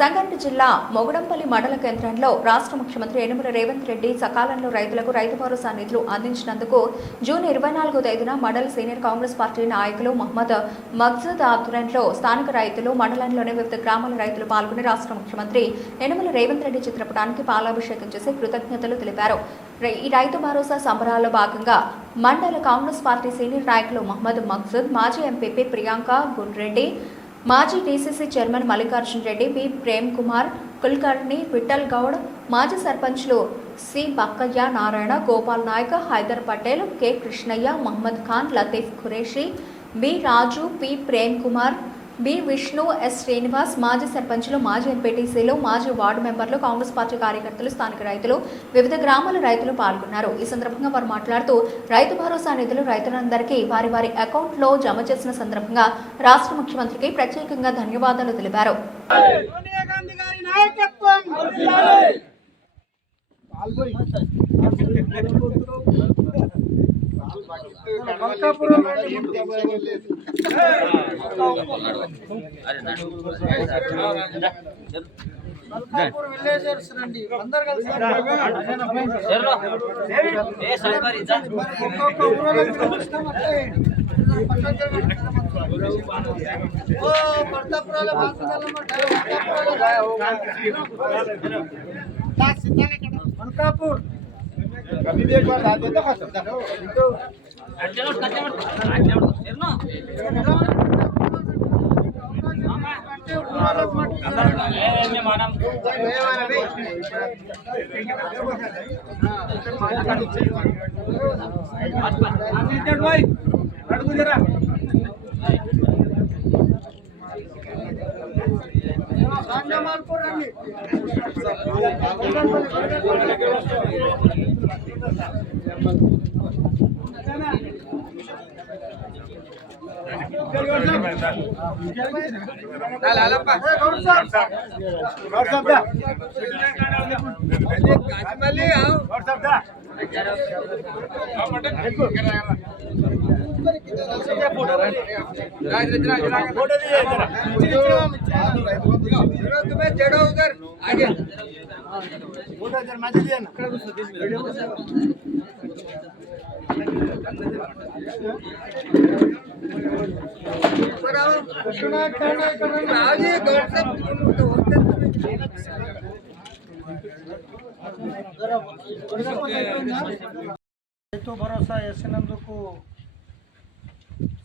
సంగారెడ్డి జిల్లా మొగడంపల్లి మండల కేంద్రంలో రాష్ట్ర ముఖ్యమంత్రి యనమల రేవంత్ రెడ్డి సకాలంలో రైతులకు రైతు భరోసా నిధులు అందించినందుకు జూన్ 24వ తేదీన మండల సీనియర్ కాంగ్రెస్ పార్టీ నాయకులు మహమ్మద్ మక్సద్ ఆధ్వర్యంలో స్థానిక రైతులు మండలంలోని వివిధ గ్రామాల రైతులు పాల్గొని రాష్ట్ర ముఖ్యమంత్రి యనమల రేవంత్ రెడ్డి చిత్రపటానికి పాలాభిషేకం చేసి కృతజ్ఞతలు తెలిపారు. ఈ రైతు భరోసా సంబరాల్లో భాగంగా మండల కాంగ్రెస్ పార్టీ సీనియర్ నాయకులు మహమ్మద్ మక్సద్, మాజీ ఎంపీపీ ప్రియాంక గుండ్రెడ్డి, మాజీ DCC chairman Mallikarjuna Reddy, P Prem Kumar, Kulkarni, Vithal Goud, మాజీ సర్పంచ్లు C Bakkaiah, Narayana, Gopal Nayak, Haider Patel, K Krishnaiah, Mohammed Khan, Latif Qureshi, B Raju, P Prem Kumar, B Vishnu, S Srinivas, మాజీ సర్పంచ్లు, మాజీ ఎంపీటీసీలు, మాజీ వార్డు మెంబర్లు, కాంగ్రెస్ పార్టీ కార్యకర్తలు, స్థానిక రైతులు, వివిధ గ్రామాల రైతులు పాల్గొన్నారు. ఈ సందర్భంగా వారు మాట్లాడుతూ రైతు భరోసా నిధులు రైతులందరికీ వారి వారి అకౌంట్లో జమ చేసిన సందర్భంగా రాష్ట్ర ముఖ్యమంత్రికి ప్రత్యేకంగా ధన్యవాదాలు తెలిపారు. మల్కాపూర్ విలేజర్స్ రండి, అందరు కలిసి మల్కాపూర్ రైతు భరోసా వేసినందుకు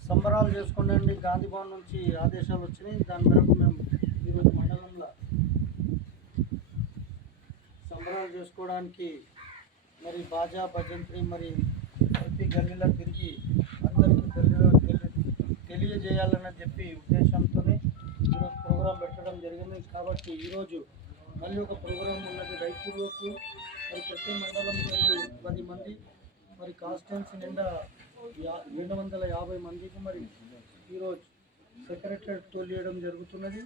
సంబరాలు చేసుకోండి. గాంధీ భవన్ నుంచి ఆదేశాలు వచ్చినాయి. దాని మేరకు మేము ఈరోజు మండలంలో సంబరాలు చేసుకోవడానికి మరి బాజా భజంత్రి మరి ప్రతి గల్లీలో తిరిగి అందరికీ తెలియజేయాలని చెప్పి ఉద్దేశంతోనే ఈరోజు ప్రోగ్రాం పెట్టడం జరిగింది. కాబట్టి ఈరోజు మళ్ళీ ఒక ప్రోగ్రాం ఉన్నది రైతులకు. మరి ప్రతి మండలంలో 10 మంది మరి కాన్స్టిట్యున్సీ నిండా 250 మందికి మరి ఈరోజు సెక్రటరేట్ తోలియడం జరుగుతున్నది.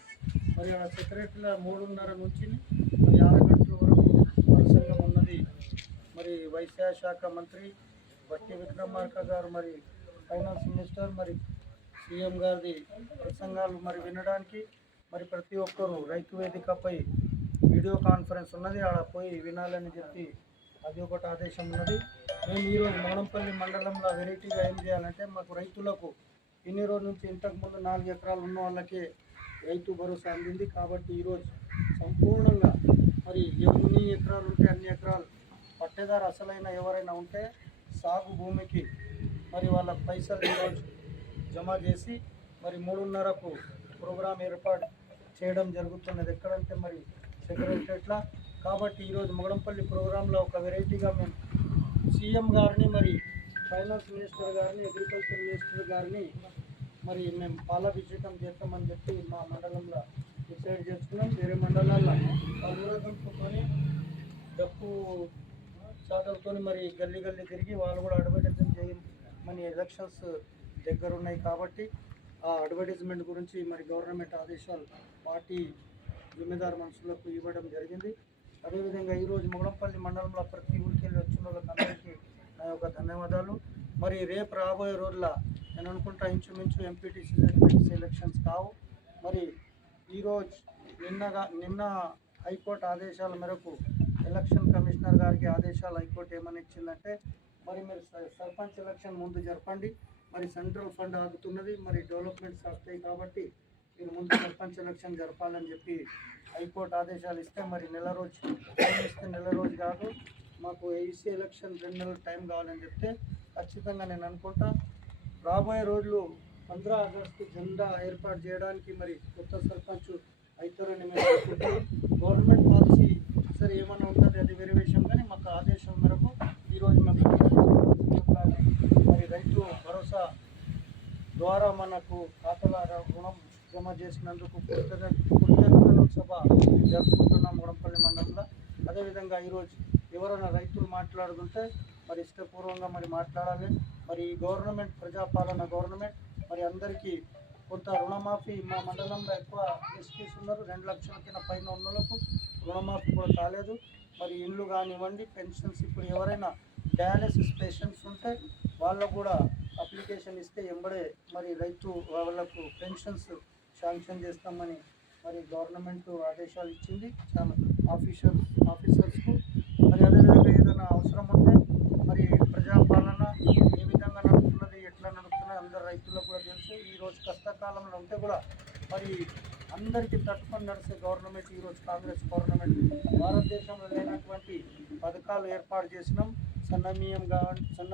మరి ఆ సెక్రటరీలో 3:30 నుంచి మరి 6 గంటల వరకు ప్రసంగం ఉన్నది. మరి వైద్య శాఖ మంత్రి బట్టి విక్రమార్క గారు, మరి ఫైనాన్స్ మినిస్టర్, మరి సీఎం గారిది ప్రసంగాలు మరి వినడానికి మరి ప్రతి ఒక్కరూ రైతు వేదికపై వీడియో కాన్ఫరెన్స్ ఉన్నది, ఆడ పోయి వినాలని చెప్పి అది ఒకటి ఆదేశం ఉన్నది. మేము ఈరోజు మొగడంపల్లి మండలంలో వెరైటీగా ఏం చేయాలంటే మాకు రైతులకు ఇన్ని రోజుల నుంచి ఇంతకుముందు 4 ఎకరాలు ఉన్న వాళ్ళకే రైతు భరోసా అందింది. కాబట్టి ఈరోజు సంపూర్ణంగా మరి ఎన్ని ఎకరాలు ఉంటే అన్ని ఎకరాలు పట్టేదారు అసలైన ఎవరైనా ఉంటే సాగు భూమికి మరి వాళ్ళ పైసలు ఈరోజు జమ చేసి మరి 3:30కు ప్రోగ్రాం ఏర్పాటు చేయడం జరుగుతున్నది. ఎక్కడంటే మరి సెక్రటరేట్లా. కాబట్టి ఈరోజు మొగడంపల్లి ప్రోగ్రాంలో ఒక వెరైటీగా మేము సీఎం గారిని, మరి ఫైనాన్స్ మినిస్టర్ గారిని, అగ్రికల్చర్ మినిస్టర్ గారిని మరి మేము పాలాభిషేకం చేస్తామని చెప్పి మా మండలంలో డిసైడ్ చేసుకున్నాం. వేరే మండలాల్లో ఊరేగింపుకొని డప్పు చాటలతో మరి గల్లీ తిరిగి వాళ్ళు కూడా అడ్వర్టైజ్మెంట్ చేయమని ఎలక్షన్స్ దగ్గర ఉన్నాయి. కాబట్టి ఆ అడ్వర్టైజ్మెంట్ గురించి మరి గవర్నమెంట్ ఆదేశాలు పార్టీ జిమ్మేదారు మనుషులకు ఇవ్వడం జరిగింది. అదేవిధంగా ఈరోజు మొగడంపల్లి మండలంలో ప్రతి ఊరికి వెళ్ళి వచ్చిన వాళ్ళకి నా యొక్క ధన్యవాదాలు. మరి రేపు రాబోయే రోజుల్లో నేను అనుకుంటా ఇంచుమించు ఎంపీటీసీ ఎలక్షన్స్ కావు. మరి ఈరోజు నిన్న హైకోర్టు ఆదేశాల మేరకు ఎలక్షన్ కమిషనర్ గారికి ఆదేశాలు హైకోర్టు ఏమని ఇచ్చిందంటే మరి మీరు సర్పంచ్ ఎలక్షన్ ముందు జరపండి, మరి సెంట్రల్ ఫండ్ ఆగుతున్నది, మరి డెవలప్మెంట్స్ వస్తాయి కాబట్టి మీరు ముందు సర్పంచ్ ఎలక్షన్ జరపాలని చెప్పి హైకోర్టు ఆదేశాలు ఇస్తే మరి నెల రోజు టైం ఇస్తే నెల రోజు కాదు, మాకు ఏసీ ఎలక్షన్ 2 నెలలు టైం కావాలని చెప్తే ఖచ్చితంగా నేను అనుకుంటా రాబోయే రోజులు 15 ఆగస్టు జెండా ఏర్పాటు చేయడానికి మరి కొత్త సర్పంచ్ అవుతారని మేము అనుకుంటాం. గవర్నమెంట్ పాలసీ సరే ఏమన్నా ఉంటుంది అది వేరే విషయం, కానీ మాకు ఆదేశం మేరకు ఈరోజు మాకు మరి రైతు భరోసా ద్వారా మనకు ఖాతాల రుణం జమ చేసినందుకు కృతజ్ఞతల సభ జరుపుకుంటున్నాం గుణంపల్లి మండలంలో. అదేవిధంగా ఈరోజు ఎవరైనా రైతులు మాట్లాడుతుంటే మరి ఇష్టపూర్వకంగా మరి మాట్లాడాలి. మరి ఈ గవర్నమెంట్ ప్రజాపాలన గవర్నమెంట్ మరి అందరికీ కొంత రుణమాఫీ మా మండలంలో ఎక్కువ ఎస్టీస్ ఉన్నారు, 2 లక్షల కింద పైన ఉన్న వాళ్ళకు రుణమాఫీ కూడా కాలేదు. మరి ఇల్లు కానివ్వండి, పెన్షన్స్ ఇప్పుడు ఎవరైనా డయాలసిస్ పేషెంట్స్ ఉంటే వాళ్ళకు కూడా అప్లికేషన్ ఇస్తే ఎంబడే మరి రైతు వాళ్ళకు పెన్షన్స్ శాంక్షన్ చేస్తామని మరి గవర్నమెంట్ ఆదేశాలు ఇచ్చింది చాలా ఆఫీసర్స్కు. మరి అదేవిధంగా ఏదైనా అవసరం ఉంటే మరి ప్రజాపాలన ఏ విధంగా నడుస్తున్నది, ఎట్లా నడుస్తున్నది అందరు రైతులకు కూడా తెలుసు. ఈరోజు కష్టకాలంలో ఉంటే కూడా మరి అందరికీ తట్టుకొని నడిచే గవర్నమెంట్ ఈరోజు కాంగ్రెస్ గవర్నమెంట్. భారతదేశంలో లేనటువంటి పథకాలు ఏర్పాటు చేసినాం. సన్న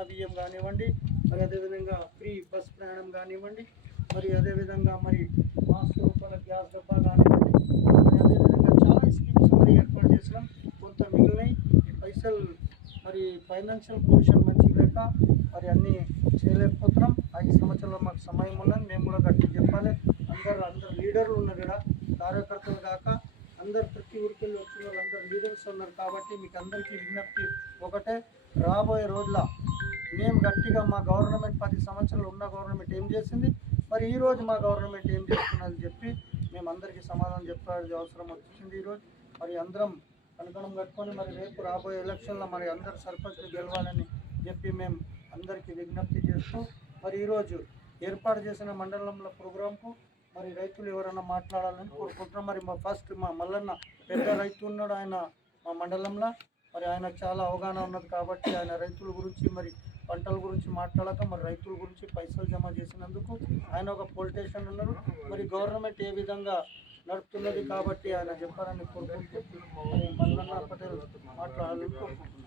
బియ్యం కానివ్వండి, మరి అదేవిధంగా ఫ్రీ బస్ ప్రయాణం కానివ్వండి, మరి అదేవిధంగా మరి 500 రూపాయల గ్యాస్ డబ్బా కానివ్వండి, మరి అదేవిధంగా చాలా స్కీమ్స్ మరి ఏర్పాటు చేసినాం. కొంత మిగిలినాయి పైసలు మరి ఫైనాన్షియల్ పొజిషన్ మంచిగా లేక మరి అన్నీ చేయలేకపోతున్నాం. 5 సంవత్సరాల్లో మాకు సమయం ఉన్నది, మేము కూడా గట్టిగా చెప్పాలి. అందరు లీడర్లు ఉన్నారు ఇక్కడ, కార్యకర్తలు కాక అందరు ప్రతి ఊరికి వచ్చిన వాళ్ళందరూ లీడర్స్ ఉన్నారు. కాబట్టి మీకు అందరికీ విజ్ఞప్తి ఒకటే, రాబోయే రోజుల మేము గట్టిగా మా గవర్నమెంట్ 10 సంవత్సరాలు ఉన్న గవర్నమెంట్ ఏం చేసింది, మరి ఈరోజు మా గవర్నమెంట్ ఏం చేస్తున్నదని చెప్పి మేము అందరికీ సమాధానం చెప్పాల్సిన అవసరం వచ్చింది. ఈరోజు మరి అందరం అనుగుణం కట్టుకొని మరి రేపు రాబోయే ఎలక్షన్లో మరి అందరు సర్పంచ్లు గెలవాలని చెప్పి మేము అందరికీ విజ్ఞప్తి చేస్తూ మరి ఈరోజు ఏర్పాటు చేసిన మండలంలో ప్రోగ్రాంకు మరి రైతులు ఎవరైనా మాట్లాడాలని కోరుకుంటున్నాం. మరి మా మల్లన్న పెద్ద రైతు ఉన్నాడు, ఆయన మా మండలంలో మరి ఆయన చాలా అవగాహన ఉన్నది కాబట్టి ఆయన రైతుల గురించి మరి పంటల గురించి మాట్లాడక మరి రైతుల గురించి పైసలు జమ చేసినందుకు ఆయన ఒక పొలిటీషియన్ ఉన్నారు. మరి గవర్నమెంట్ ఏ విధంగా నడుపుతున్నది కాబట్టి ఆయన చెప్పాలని కోరుకుంటూ మరి మల్లన్న పటేల్ మాట్లాడాలని కోరుకుంటున్నాను.